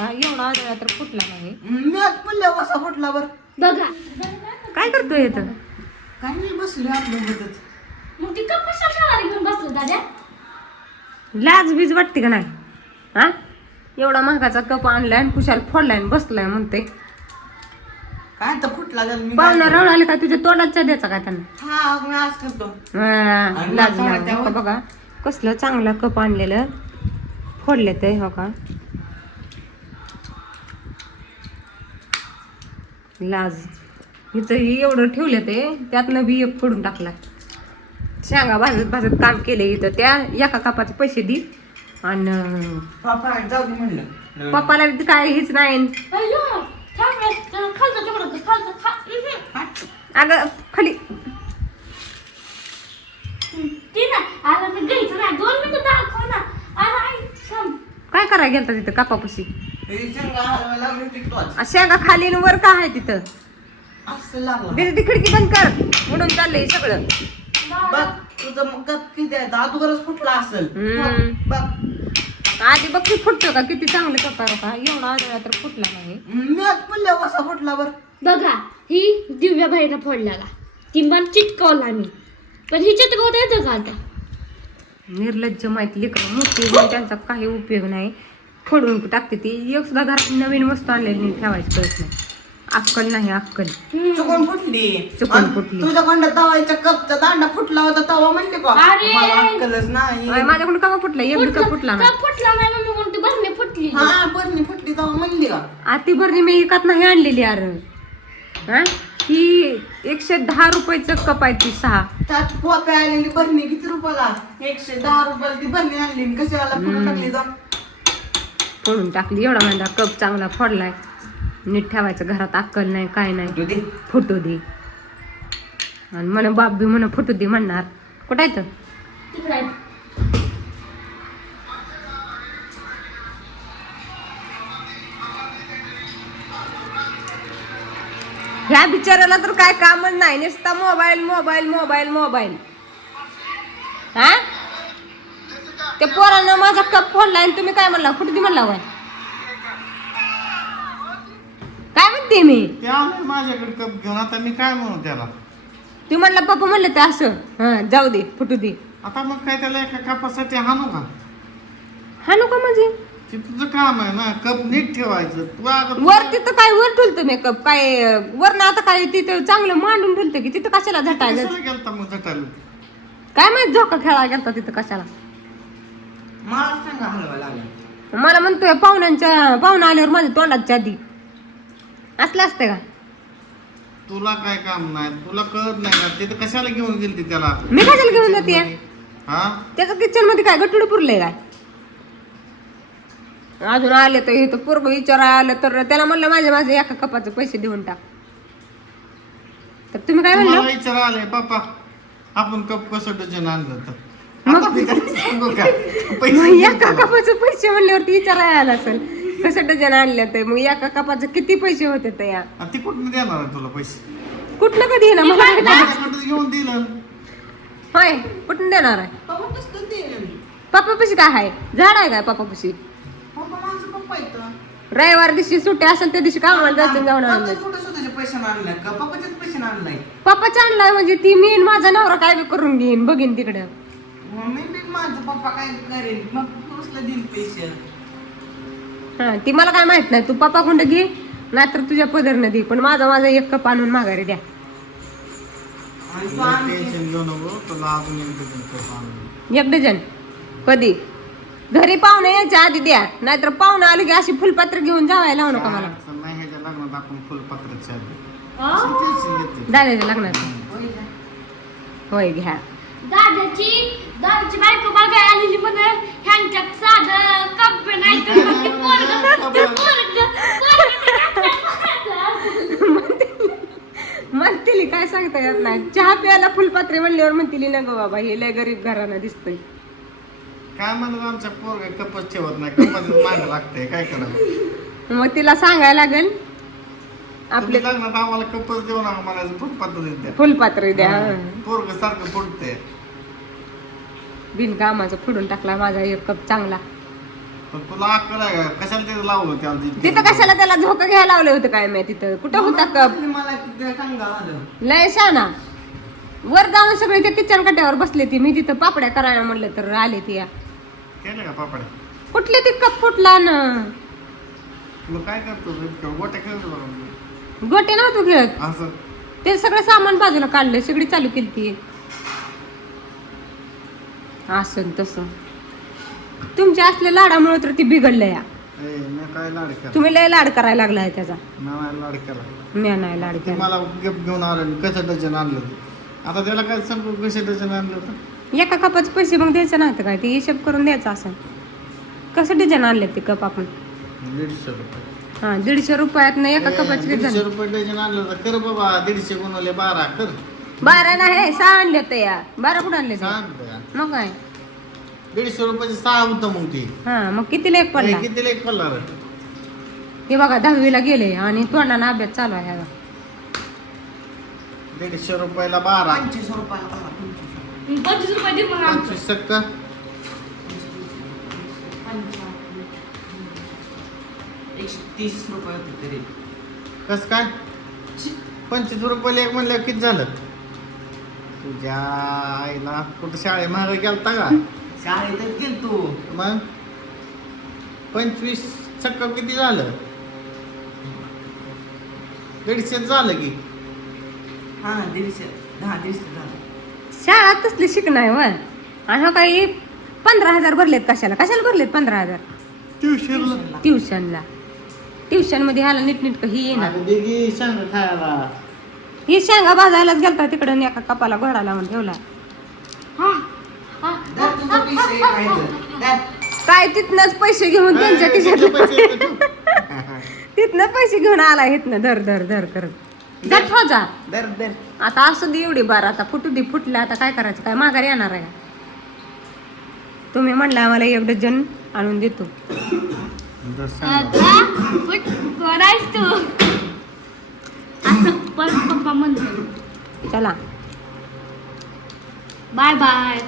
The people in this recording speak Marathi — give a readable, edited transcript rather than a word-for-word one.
का एवढा आदळा तर फुटला नाही. मॅच पडल्या कसा फुटला बर. बघा काय करतोय इथं? काय नाही बसलो आपलं बघत. मग ती कप कशा शेजारी घेऊन बसलो दादा. लाज बीज वाटते का नाही? हा एवढा महागाचा कप आणलाय आणि कुशाल फोडलाय आणि बसलाय म्हणते. काय तर फुटला झालं मी पाहुणा रवळ आले का तुझ्या तोंडाच्या द्यायचा काय त्यांना? हा मी आज करतो. लाज नाही. हो का बघा कसलं चांगला कप आणलेलं फोडले ते हो का. लाज इथं ही एवढं ठेवलं ते त्यातनं बी एक फोडून टाकला. शेंगा भाजत भाजत काम केले इथं त्या एका कपाचे पैसे दे आणि पापा जाऊ दे म्हणलं. पप्पाला बी काय हीच नाही. अयो थांब रे, खालचं तिकडं खालचं अगं खाली ती ना आता मी घ्यायचं नाही 2 मिनिटं दाखव ना. अरे आई थांब. काय करायला गेलता तिथं कापापाशी? हे शेंगा हलवायला लागली होती तोच. शेंगा खाली आणि वर काय आहे तिथं? असं लागलं. बिल ती खिडकी बंद कर म्हणून चाललंय सगळं. बघ तुझं मग गप किती आहे दादूगरच फुटला असेल. बघ आधी बघ की फुटतो का किती चांगलं कपार का एवढा आदळा तर फुटला नाही. मॅच पडल्या कसा फुटला बर. बघा ही दिव्या बाईनं फोडलेला ती मन चिटकवला मी पण ही चिटकवता येतं का आता. निर्लज्ज माहिती लेकरं मोठी होऊन त्यांचा काही उपयोग नाही. फोडून टाकते ती. एक सुद्धा घरात नवीन वस्तू आणलेली ठेवायची कळत नाही. अक्कल नाही अक्कल. चुकून फुटली. चुकून फुटली. तुझ्याकडं तवायच्या कपचा दांडा फुटला होता तवा म्हणते का अरे. मला अक्कलच नाही. माझ्याकडून कवा फुटला? एक बी कप फुटला नाही. कप फुटला नाही मम्मी म्हणून ती भरणी फुटली. हा बरणी फुटली तवा म्हणली का. आती भरणी मी एकात नाही आणलेली यार. हा ही 110 रुपयाचं कप आहे ती 6. त्यात पोप्या आलेली बरणी किती रुपयाला 110 रुपयाला ती बरणी आणली आणि कशाला फुटून टाकली जाऊन. फोडून टाकली. एवढा माझा कप चांगला फोडलाय. नीट ठेवायचं घरात अक्कल नाही काय नाही. फुटू दे आणि म्हणा बाप बी म्हणा फुटू दे म्हणणार. कुठं आहे तर तिकडे आहे. ह्या बिचाराला तर काय कामच नाही नुसता मोबाईल मोबाईल मोबाईल मोबाईल. हा ते पोरानं माझा कप फोडलाय आणि तुम्ही काय म्हणला फुटू दे म्हणला. काय म्हणते मी? माझ्याकडे कप घेऊन आता मी काय म्हणू त्याला. तू म्हणला पप्पा म्हणलं ते असं हा जाऊ दे फुटू दे. आता मग काय त्याला एका कपासाठी हाणू का. हा नको म्हणजे ते तुझं काम आहे ना कप नीट ठेवायचं. तू वर तिथं काय वर ठुलतं मी कप काय वर ना आता काय तिथं चांगलं मांडून ठुलतं की तिथं कशाला झटायला गेलता मग झटायला. काय माहित झोका खेळायला गेलता तिथं कशाला. मला सांगा हलवायला लागला. मला म्हणतोय पाहुणा आल्यावर माझ्या तोंडाच्या आधी असलं असतं का. तुला काय काम नाही तुला कळत नाही का ते कशाला घेऊन गेलती त्याला. मी कशाला घेऊन जाते हा त्याचं किचन मध्ये काय गटुड पुरलंय काय. अजून आले तर इथं पोरग विचारायला आलं तर त्याला म्हणलं माझे एका कपाचे पैसे देऊन टाक. तर तुम्ही काय म्हणलं विचार आले पापा आपण कप कसं डझन आणलं तर मग आता मी काय सांगू का मग एका कपाचे पैसे म्हणल्यावरती विचारायला आला असेल कसं डझन आणलं तर मग एका कपाचे किती पैसे होते तर या ती कुठून देणार आहे तुला पैसे. कुठलं कधी ना मला माझ्याकडे घेऊन दिलं. होय कुठून देणार आहे. पप्पापाशी काय आहे झाड आहे काय पप्पापाशी. रविवार दिवशी सुट्टी असेल त्या दिवशी कामाला जायचं जाऊन आणलं. पप्पाच्या आणलाय म्हणजे ती मी आणि माझा नवरा काय बी करून घेईन बघीन तिकडं. माझं पप्पा काय करेल मग तुला देईल पैसे. हा ती मला काय माहित नाही. तू पप्पा कोणतं घे नाहीतर तुझ्या पदरनं दे पण माझा एक कप आणून माघारी द्या. टेन्शन घेऊ नको तुला अजून एक डझन कधी घरी पाहुणे यायच्या आधी द्या नाहीतर पाहुणे आले की अशी फुलपात्र घेऊन जावायला लावू नका मला. नाही ह्याच्या लग्नात आपण फुलपत्राच्या दादाच्या लग्नात होय घ्या. दादाची बायको बघायला आलेली म्हणून ह्यांच्यात साधं कप नाही तर मग ते म्हणतील काय सांगता येत नाही. चहा प्यायला फुलपात्रे म्हणल्यावर म्हणतील ना ग बाबा हे लय गरीब घरानं दिसतंय. काय म्हणत आमच्या पोरग कपच ठेवत नाही कपच माग लागतंय काय करावं. मग तिला सांगायला लागेल आपल्या लग्नात आम्हाला कपच देऊ नका म्हणायचं फुलपात्र द्या फुलपात्र द्या. पोरग सारखं फुटते बिनकामाचं फुडून टाकला माझा एक कप चांगला. पण तुला अक्कल आहे का कशाला तिथं लावलं त्याला तिथं कशाला त्याला झोका घ्यायला लावलं होतं काय मी तिथं कुठं होता कप मला किती सांगा आलं लय शाना वर जाऊन सगळे त्या किचन कट्यावर बसले ती मी तिथं पापड्या करायला म्हणलं तर आले ती या केलं का पापड कुठले ते कप फुटला ना तुला काय करतो गोट्या खेळतो बघा. गोटे नव्हतो घेत असं ते सगळं सामान बाजूला काढलं सगळी चालू केली ती असं तसं तुमच्या असल्या लाडामुळे तर ती बिघडलं या ए मी काय लाड केला तुम्ही लय लाड करायला लागलाय त्याचा नाही लाड केला मी नाही लाड ते केला मला गिफ्ट घेऊन आलं कसं डझन आणलं होतं. आता त्याला काय सांगू कसं डझन आणलं होतं एका कपाचे पैसे मग द्यायचं नव्हतं काय ते हिशोब करून द्यायचं असं कसं डिझाईन आणले ते कप आपण 150 रुपये हा 150 रुपयात ना एका कपाची 150 डिझाईन रुपये डझन आणलं होतं कर बाबा 150 गुणवले 12 कर 12 नाही 6 आणले तर या 12 कुठं आणले ते? सांग मग काय 150 रुपयाचे 6 होतं मग ती हा मग कितीला एक पडला किती लेख पडला रे हे बघा 10वीला गेले आणि तोंडाने अभ्यास चालू आहे ह्याला. 150 रुपयाला 12 25 रुपये दे मग आमचं. 25 सक्का 130 रुपये होते तरी कस काय 25 रुपयाला एक म्हणलं किती झालं तुझ्या आईला कुठं शाळे महाग गेलता का शाळेतच गेल तू मग 25 सक्का किती झालं 150 झालं की हा 150 झालं शाळा तसली शिकणार व आणि हो काही 15,000 भरलेत कशाला भरलेत 15,000 ट्युशनला ट्युशन मध्ये ह्याला नीटनीट ही येणार दिगी सांग खायला ही शेंगा भाजायलाच गेलता तिकडं आणि एका कपाला घोडा लावून ठेवला हा, हा. दर तुझं पैसे खायचं दर काय तिथनच पैसे घेऊन त्यांच्या खिशात तिथनं पैसे घेऊन आला इथनं धर धर धर करत जात हो जा दर दर आता असू दे एवढी बार आता फुटू दे फुटलं आता काय करायचं काय माघारी येणार आहे तुम्ही म्हणला आम्हाला एक डझन आणून देतो आता करायच तू असं पण पप्पा म्हणतो चला बाय बाय